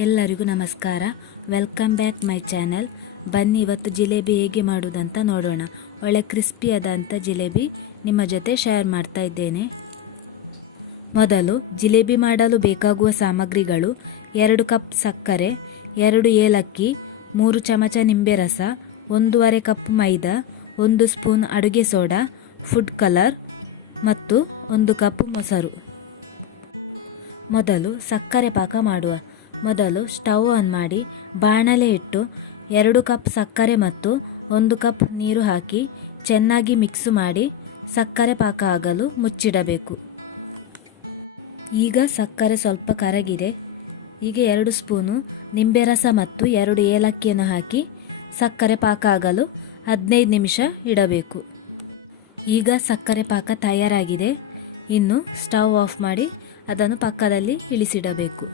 ಎಲ್ಲರಿಗೂ ನಮಸ್ಕಾರ. Welcome back my channel. ಬನ್ನಿ ಇವತ್ತು ಜಿಲೇಬಿ ಹೇಗೆ ಮಾಡುವುದಂತ ನೋಡೋಣ. ಒಳ್ಳೆ ಕ್ರಿಸ್ಪಿಯಾದಂಥ ಜಿಲೇಬಿ ನಿಮ್ಮ ಜೊತೆ ಶೇರ್ ಮಾಡ್ತಾ ಇದ್ದೇನೆ. ಮೊದಲು ಜಿಲೇಬಿ ಮಾಡಲು ಬೇಕಾಗುವ ಸಾಮಗ್ರಿಗಳು: 2 ಕಪ್ ಸಕ್ಕರೆ, 2 ಏಲಕ್ಕಿ, 3 ಚಮಚ ನಿಂಬೆ ರಸ, 1/2 ಕಪ್ ಮೈದಾ, 1 ಸ್ಪೂನ್ ಅಡುಗೆ ಸೋಡಾ, ಫುಡ್ ಕಲರ್ ಮತ್ತು 1 ಕಪ್ ಮೊಸರು. ಮೊದಲು ಸಕ್ಕರೆ ಪಾಕ ಮಾಡುವ. ಮೊದಲು ಸ್ಟವ್ ಆನ್ ಮಾಡಿ ಬಾಣಲೆ ಇಟ್ಟು 2 ಕಪ್ ಸಕ್ಕರೆ ಮತ್ತು 1 ಕಪ್ ನೀರು ಹಾಕಿ ಚೆನ್ನಾಗಿ ಮಿಕ್ಸ್ ಮಾಡಿ ಸಕ್ಕರೆ ಪಾಕ ಆಗಲು ಮುಚ್ಚಿಡಬೇಕು. ಈಗ ಸಕ್ಕರೆ ಸ್ವಲ್ಪ ಕರಗಿದೆ. ಈಗ 2 ಸ್ಪೂನು ನಿಂಬೆ ರಸ ಮತ್ತು 2 ಏಲಕ್ಕಿಯನ್ನು ಹಾಕಿ ಸಕ್ಕರೆ ಪಾಕ ಆಗಲು 15 ನಿಮಿಷ ಇಡಬೇಕು. ಈಗ ಸಕ್ಕರೆ ಪಾಕ ತಯಾರಾಗಿದೆ. ಇನ್ನು ಸ್ಟವ್ ಆಫ್ ಮಾಡಿ ಅದನ್ನು ಪಕ್ಕದಲ್ಲಿ ಇಳಿಸಿಡಬೇಕು.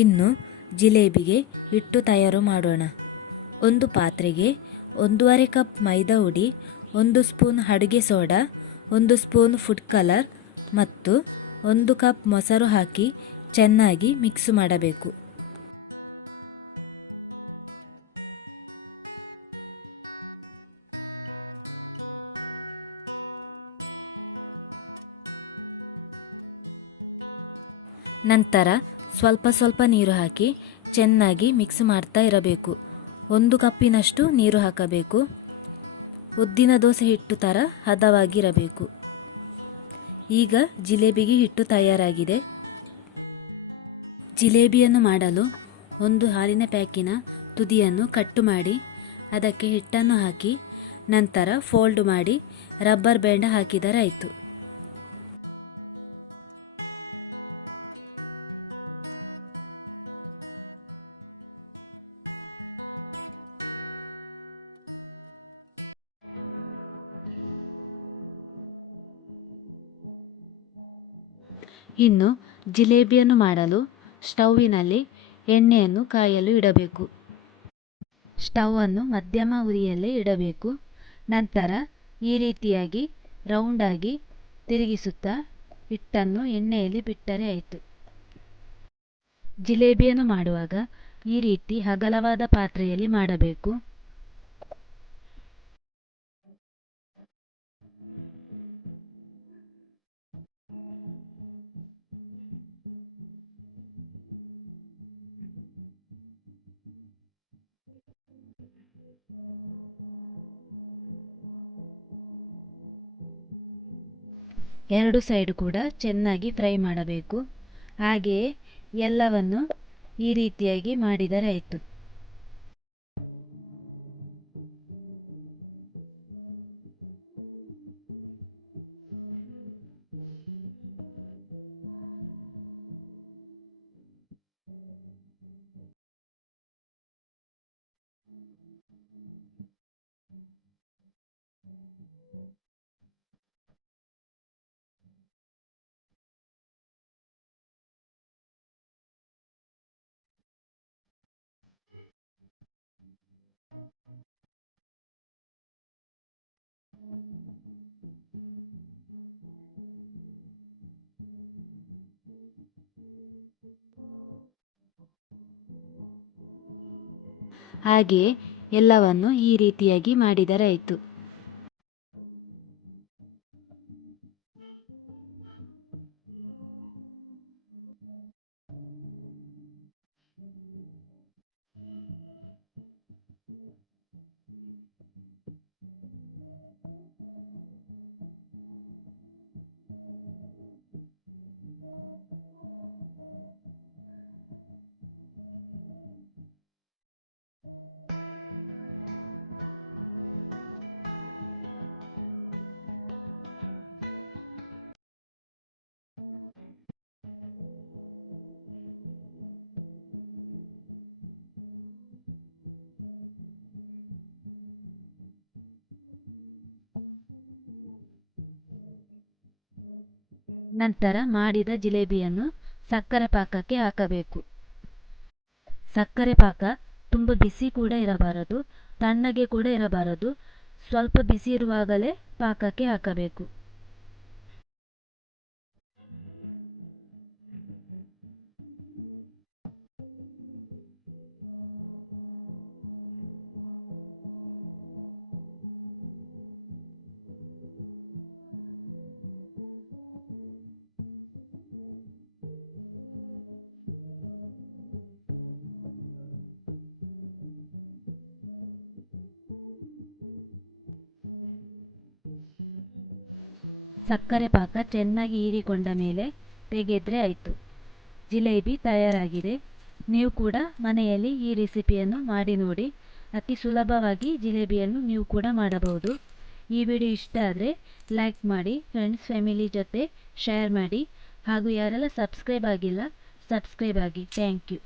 ಇನ್ನು ಜಿಲೇಬಿಗೆ ಹಿಟ್ಟು ತಯಾರು ಮಾಡೋಣ. ಒಂದು ಪಾತ್ರೆಗೆ 1/2 ಕಪ್ ಮೈದಾ ಹುಡಿ, 1 ಸ್ಪೂನ್ ಅಡುಗೆ ಸೋಡಾ, 1 ಸ್ಪೂನ್ ಫುಡ್ ಕಲರ್ ಮತ್ತು 1 ಕಪ್ ಮೊಸರು ಹಾಕಿ ಚೆನ್ನಾಗಿ ಮಿಕ್ಸ್ ಮಾಡಬೇಕು. ನಂತರ ಸ್ವಲ್ಪ ಸ್ವಲ್ಪ ನೀರು ಹಾಕಿ ಚೆನ್ನಾಗಿ ಮಿಕ್ಸ್ ಮಾಡ್ತಾ ಇರಬೇಕು. 1 ಕಪ್ಪಿನಷ್ಟು ನೀರು ಹಾಕಬೇಕು. ಉದ್ದಿನ ದೋಸೆ ಹಿಟ್ಟು ಥರ ಹದವಾಗಿರಬೇಕು. ಈಗ ಜಿಲೇಬಿಗೆ ಹಿಟ್ಟು ತಯಾರಾಗಿದೆ. ಜಿಲೇಬಿಯನ್ನು ಮಾಡಲು ಒಂದು ಹಾಲಿನ ಪ್ಯಾಕಿನ ತುದಿಯನ್ನು ಕಟ್ಟು ಮಾಡಿ ಅದಕ್ಕೆ ಹಿಟ್ಟನ್ನು ಹಾಕಿ ನಂತರ ಫೋಲ್ಡ್ ಮಾಡಿ ರಬ್ಬರ್ ಬ್ಯಾಂಡ್ ಹಾಕಿದರೆ ಆಯಿತು. ಇನ್ನು ಜಿಲೇಬಿಯನ್ನು ಮಾಡಲು ಸ್ಟವ್ವಿನಲ್ಲಿ ಎಣ್ಣೆಯನ್ನು ಕಾಯಲು ಇಡಬೇಕು. ಸ್ಟವನ್ನು ಮಧ್ಯಮ ಉರಿಯಲ್ಲೇ ಇಡಬೇಕು. ನಂತರ ಈ ರೀತಿಯಾಗಿ ರೌಂಡಾಗಿ ತಿರುಗಿಸುತ್ತಾ ಹಿಟ್ಟನ್ನು ಎಣ್ಣೆಯಲ್ಲಿ ಬಿಟ್ಟರೆ ಆಯಿತು. ಜಿಲೇಬಿಯನ್ನು ಮಾಡುವಾಗ ಈ ರೀತಿ ಅಗಲವಾದ ಪಾತ್ರೆಯಲ್ಲಿ ಮಾಡಬೇಕು. ಎರಡು ಸೈಡ್ ಕೂಡ ಚೆನ್ನಾಗಿ ಫ್ರೈ ಮಾಡಬೇಕು. ಹಾಗೆಯೇ ಎಲ್ಲವನ್ನು ಈ ರೀತಿಯಾಗಿ ಮಾಡಿದರೆ ಆಯಿತು. ಹಾಗೆಯೇ ಎಲ್ಲವನ್ನು ಈ ರೀತಿಯಾಗಿ ಮಾಡಿದರೆ ಆಯಿತು. ನಂತರ ಮಾಡಿದ ಜಿಲೇಬಿಯನ್ನು ಸಕ್ಕರೆ ಪಾಕಕ್ಕೆ ಹಾಕಬೇಕು. ಸಕ್ಕರೆ ಪಾಕ ತುಂಬ ಬಿಸಿ ಕೂಡ ಇರಬಾರದು, ತಣ್ಣಗೆ ಕೂಡ ಇರಬಾರದು. ಸ್ವಲ್ಪ ಬಿಸಿ ಇರುವಾಗಲೇ ಪಾಕಕ್ಕೆ ಹಾಕಬೇಕು. ಸಕ್ಕರೆ ಪಾಕ ಚೆನ್ನಾಗಿ ಹೀರಿಕೊಂಡ ಮೇಲೆ ತೆಗೆದ್ರೆ ಆಯಿತು. ಜಿಲೇಬಿ ತಯಾರಾಗಿದೆ. ನೀವು ಕೂಡ ಮನೆಯಲ್ಲಿ ಈ ರೆಸಿಪಿಯನ್ನು ಮಾಡಿ ನೋಡಿ. ಅತಿ ಸುಲಭವಾಗಿ ಜಿಲೇಬಿಯನ್ನು ನೀವು ಕೂಡ ಮಾಡಬಹುದು. ಈ ವಿಡಿಯೋ ಇಷ್ಟ ಆದರೆ ಲೈಕ್ ಮಾಡಿ, ಫ್ರೆಂಡ್ಸ್ ಫ್ಯಾಮಿಲಿ ಜೊತೆ ಶೇರ್ ಮಾಡಿ, ಹಾಗೂ ಯಾರೆಲ್ಲ ಸಬ್ಸ್ಕ್ರೈಬ್ ಆಗಿಲ್ಲ ಸಬ್ಸ್ಕ್ರೈಬ್ ಆಗಿ. Thank you.